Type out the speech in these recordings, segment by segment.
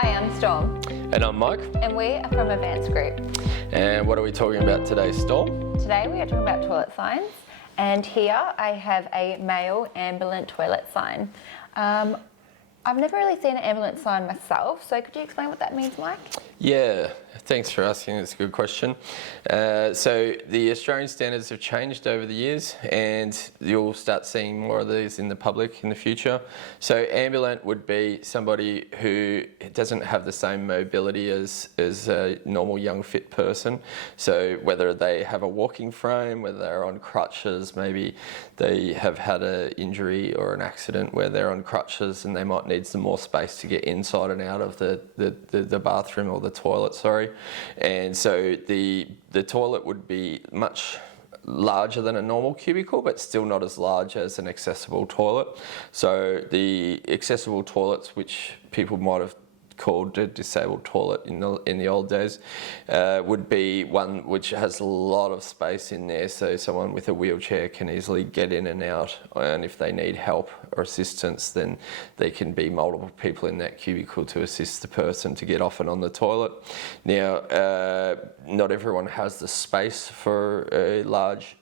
Hi, I'm Storm. And I'm Mike. And we are from Advanced Group. And what are we talking about today, Storm? Today we are talking about toilet signs. And here I have a male ambulant toilet sign. I've never really seen an ambulant sign myself, so could you explain what that means, Mike? Yeah, thanks for asking. It's a good question. So the Australian standards have changed over the years, and you'll start seeing more of these in the public in the future. So ambulant would be somebody who doesn't have the same mobility as a normal young fit person. So whether they have a walking frame, whether they're on crutches, maybe they have had an injury or an accident where they're on crutches and they might need some more space to get inside and out of the bathroom or the toilet, sorry. And so the toilet would be much larger than a normal cubicle, but still not as large as an accessible toilet. So the accessible toilets, which people might have called a disabled toilet in the old days, would be one which has a lot of space in there, so someone with a wheelchair can easily get in and out, and if they need help or assistance, then there can be multiple people in that cubicle to assist the person to get off and on the toilet. Now, not everyone has the space for a large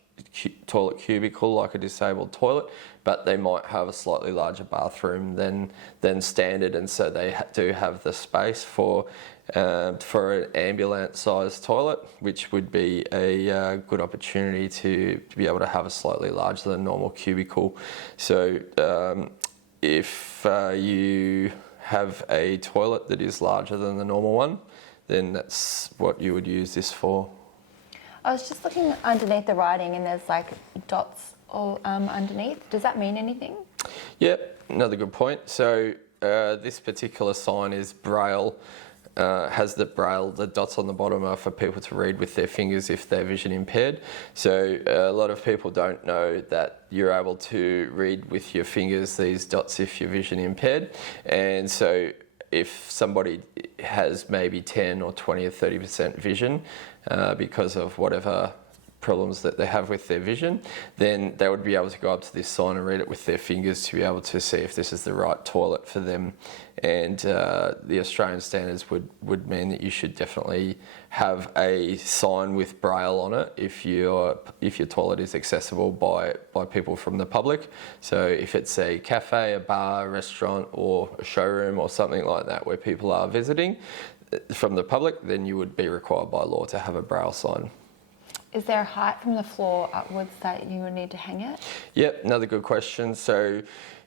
toilet cubicle like a disabled toilet, but they might have a slightly larger bathroom than standard, and so they do have the space for an ambulant sized toilet, which would be a good opportunity to be able to have a slightly larger than normal cubicle. So if you have a toilet that is larger than the normal one, then that's what you would use this for. I was just looking underneath the writing and there's like dots all underneath. Does that mean anything? Yep, another good point. So this particular sign is Braille. Has the Braille, the dots on the bottom are for people to read with their fingers if they're vision impaired. So a lot of people don't know that you're able to read with your fingers these dots if you're vision impaired. And so if somebody has maybe 10 or 20 or 30% vision because of whatever problems that they have with their vision, then they would be able to go up to this sign and read it with their fingers to be able to see if this is the right toilet for them. And the Australian standards would mean that you should definitely have a sign with Braille on it if your toilet is accessible by people from the public. So if it's a cafe, a bar, a restaurant, or a showroom or something like that where people are visiting from the public, then you would be required by law to have a Braille sign. Is there a height from the floor upwards that you would need to hang it? Yep, another good question. So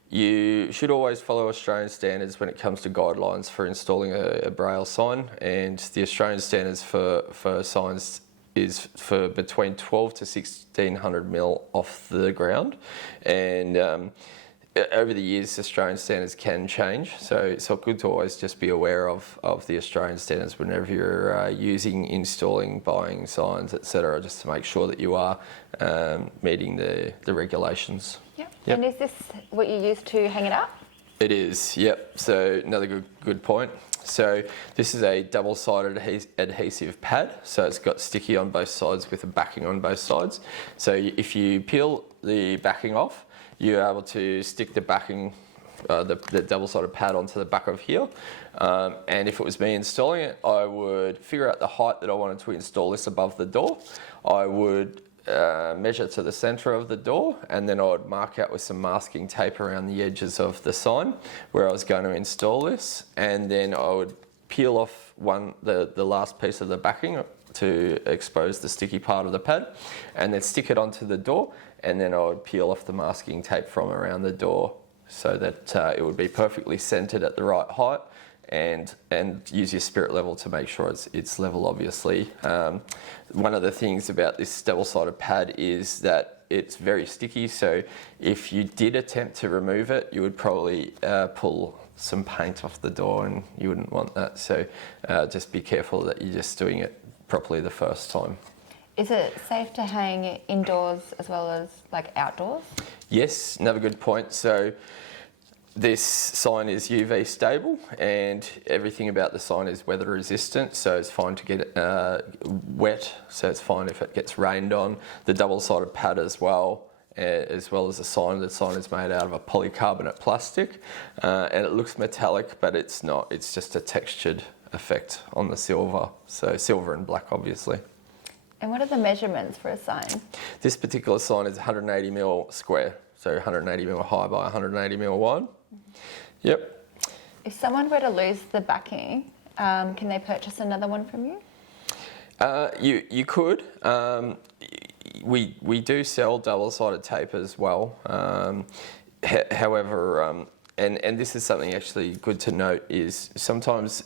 you should always follow Australian standards when it comes to guidelines for installing a Braille sign, and the Australian standards for signs is for between 12 to 1600 mil off the ground, and over the years Australian standards can change, so it's good to always just be aware of the Australian standards whenever you're installing, buying signs, etc., just to make sure that you are meeting the regulations. Yep. And is this what you use to hang it up? It is, yep. So another good point. So this is a double-sided adhesive pad, so it's got sticky on both sides with a backing on both sides. So if you peel the backing off, you're able to stick the backing, the double-sided pad onto the back of here. And if it was me installing it, I would figure out the height that I wanted to install this above the door. I would measure to the centre of the door, and then I would mark out with some masking tape around the edges of the sign where I was going to install this, and then I would peel off the last piece of the backing to expose the sticky part of the pad, and then stick it onto the door, and then I would peel off the masking tape from around the door so that it would be perfectly centred at the right height, and use your spirit level to make sure it's level, obviously. One of the things about this double-sided pad is that it's very sticky, so if you did attempt to remove it, you would probably pull some paint off the door, and you wouldn't want that. So just be careful that you're just doing it properly the first time. Is it safe to hang indoors as well as like outdoors? Yes, another good point. So this sign is UV stable, and everything about the sign is weather resistant, so it's fine to get wet, so it's fine if it gets rained on. The double-sided pad as well, as well as the sign. The sign is made out of a polycarbonate plastic, and it looks metallic, but it's not. It's just a textured effect on the silver. So silver and black, obviously. And what are the measurements for a sign? This particular sign is 180 mil square, so 180 mil high by 180 mil wide. Yep. If someone were to lose the backing, can they purchase another one from you? You could. We do sell double-sided tape as well. However, and this is something actually good to note, is sometimes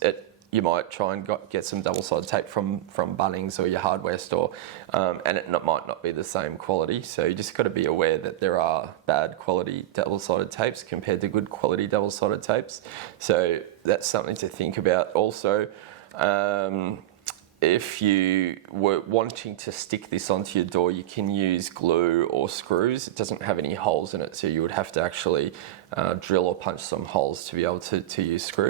you might try and get some double-sided tape from Bunnings or your hardware store, and it might not be the same quality. So you just got to be aware that there are bad quality double-sided tapes compared to good quality double-sided tapes. So that's something to think about. Also, if you were wanting to stick this onto your door, you can use glue or screws. It doesn't have any holes in it, so you would have to actually drill or punch some holes to be able to use screws.